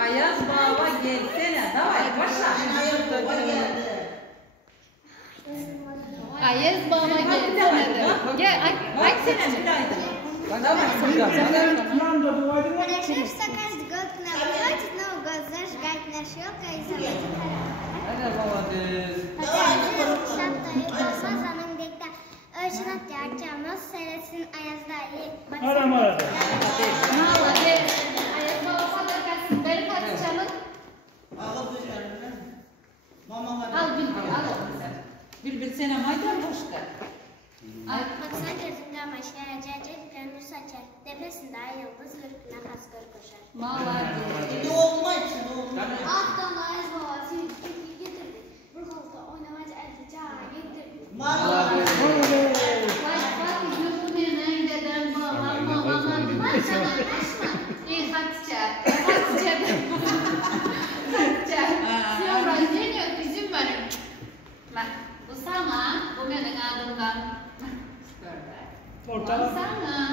Ayaz baba gelsene, davay başla. Ayaz baba gelsene. Gel, açsana. Решишься каждый год к нам приходит Новый год, зажигать наша елка и заводить Ramazan'ın bekle Örşinat Yarcamız Seresin Ayaz'dayı Aramadı. Ayaz baba kadar kalsın. Beni parçalık. Al Bülbül, al onu sen. Bülbül sene maydan boşta. Maksat gözümde maşkara cacı gönül saçar. Tepesinde ay yıldız ırkına kaskır koşar. Alttan Ayaz baba sevdiğini getirdi. Bir kolda oynamacı elde çağıra getirdi. Vay Fatih Gülbül'ün önceden babam. İyi hadi çağır. Sonra deniyor bizim benim. Bu sama, bu benim adımdan. Ortalar. Sana.